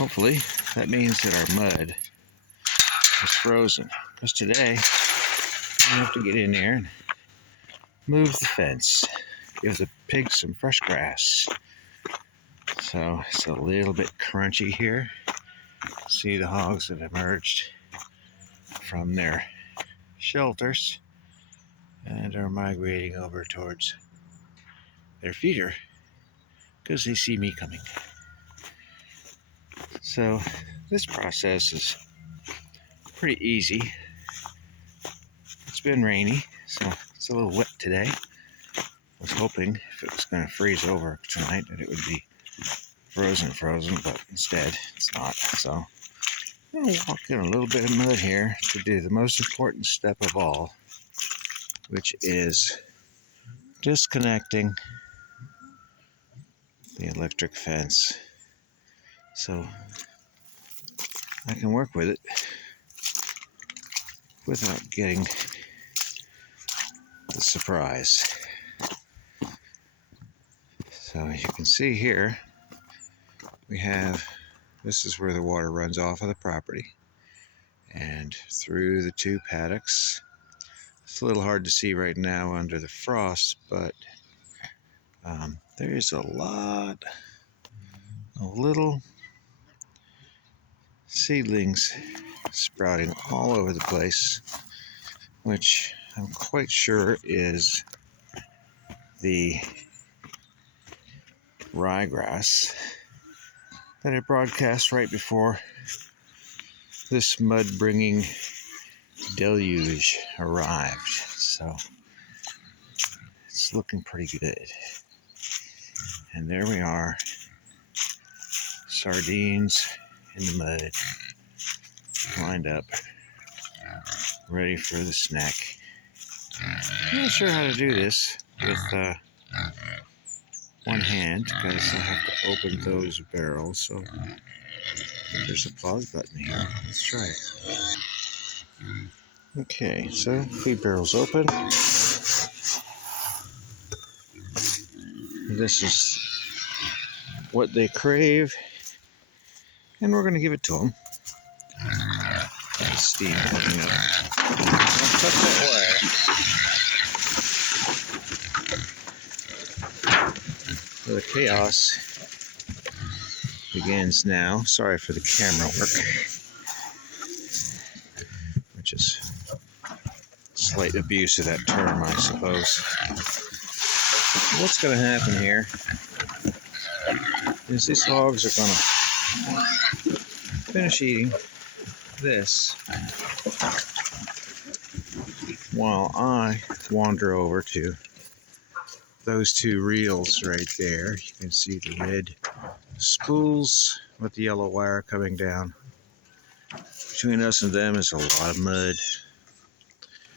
Hopefully that means that our mud is frozen, because today I have to get in there and move the fence, give the pigs some fresh grass. So it's a little bit crunchy here. See the hogs that emerged from their shelters and are migrating over towards their feeder because they see me coming. So this process is pretty easy. It's been rainy, so it's a little wet today. I was hoping if it was going to freeze over tonight that it would be frozen, but instead it's not. So I'm going to walk in a little bit of mud here to do the most important step of all, which is disconnecting the electric fence so I can work with it without getting the surprise. So you can see here we have, this is where the water runs off of the property and through the two paddocks. It's a little hard to see right now under the frost, but there is a lot of little seedlings sprouting all over the place, which I'm quite sure is the ryegrass that I broadcast right before this mud-bringing deluge arrived. So it's looking pretty good. And there we are, sardines in the mud, lined up, ready for the snack. I'm not sure how to do this with one hand because I have to open those barrels. So there's a pause button here. Let's try it. Okay, so feed barrels open. This is what they crave, and we're going to give it to them. Steam coming up. Don't touch that wire. So the chaos begins now. Sorry for the camera work, which is slight abuse of that term, I suppose. What's going to happen here is these hogs are going to finish eating this while I wander over to those two reels right there. You can see the red spools with the yellow wire coming down. Between us and them is a lot of mud.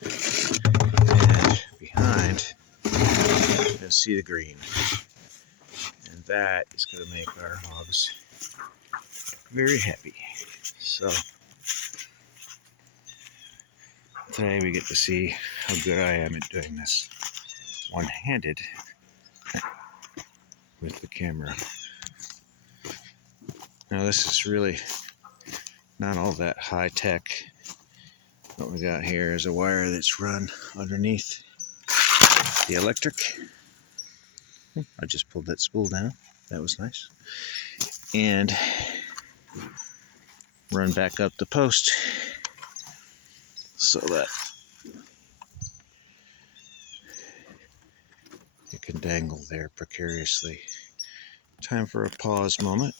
And behind, you can see the green. And that is going to make our hogs very happy. So today we get to see how good I am at doing this one-handed with the camera. Now this is really not all that high-tech. What we got here is a wire that's run underneath the electric. I just pulled that spool down. That was nice. And run back up the post so that it can dangle there precariously. Time for a pause moment.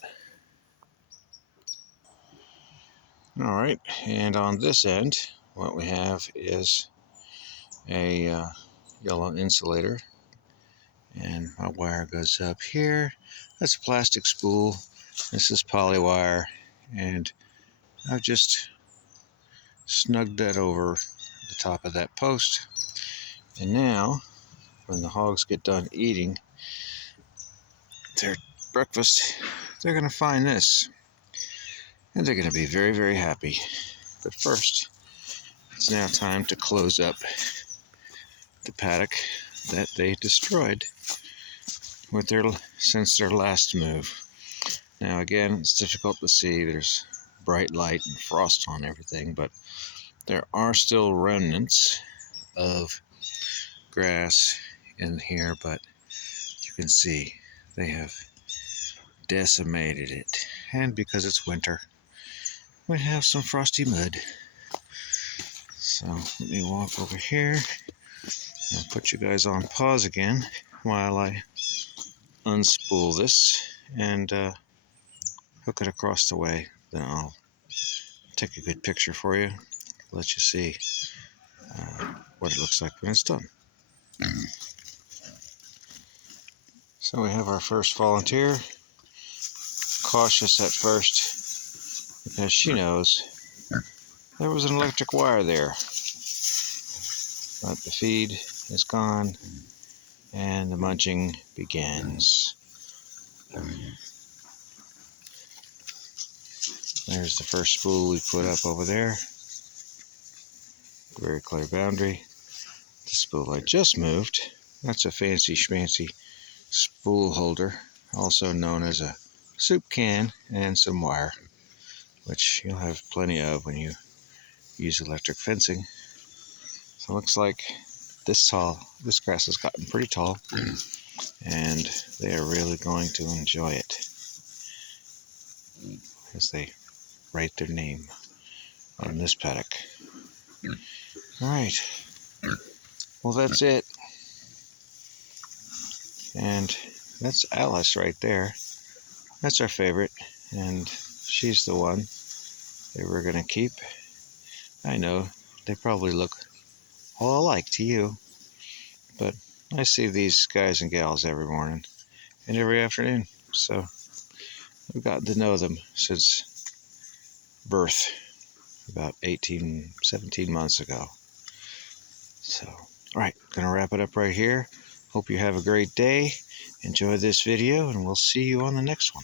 All right, and on this end, what we have is a yellow insulator, and my wire goes up here. That's a plastic spool. This is poly wire, and I've just snugged that over the top of that post. And now, when the hogs get done eating their breakfast, they're going to find this, and they're going to be very, very happy. But first, it's now time to close up the paddock that they destroyed with since their last move. Now again, it's difficult to see. There's bright light and frost on everything, but there are still remnants of grass in here, but you can see they have decimated it. And because it's winter, we have some frosty mud. So let me walk over here and put you guys on pause again while I unspool this and hook it across the way. Then I'll take a good picture for you, let you see what it looks like when it's done. So we have our first volunteer, cautious at first because she knows there was an electric wire there, but the feed is gone and the munching begins. There's the first spool we put up over there. Very clear boundary. The spool I just moved, that's a fancy schmancy spool holder, also known as a soup can, and some wire, which you'll have plenty of when you use electric fencing. So it looks like this grass has gotten pretty tall, and they are really going to enjoy it as they write their name on this paddock. Alright, well that's it. And that's Alice right there. That's our favorite, and she's the one that we're going to keep. I know, they probably look all alike to you, but I see these guys and gals every morning and every afternoon, so I've gotten to know them since birth, about 17 months ago. So, alright, gonna wrap it up right here. Hope you have a great day. Enjoy this video, and we'll see you on the next one.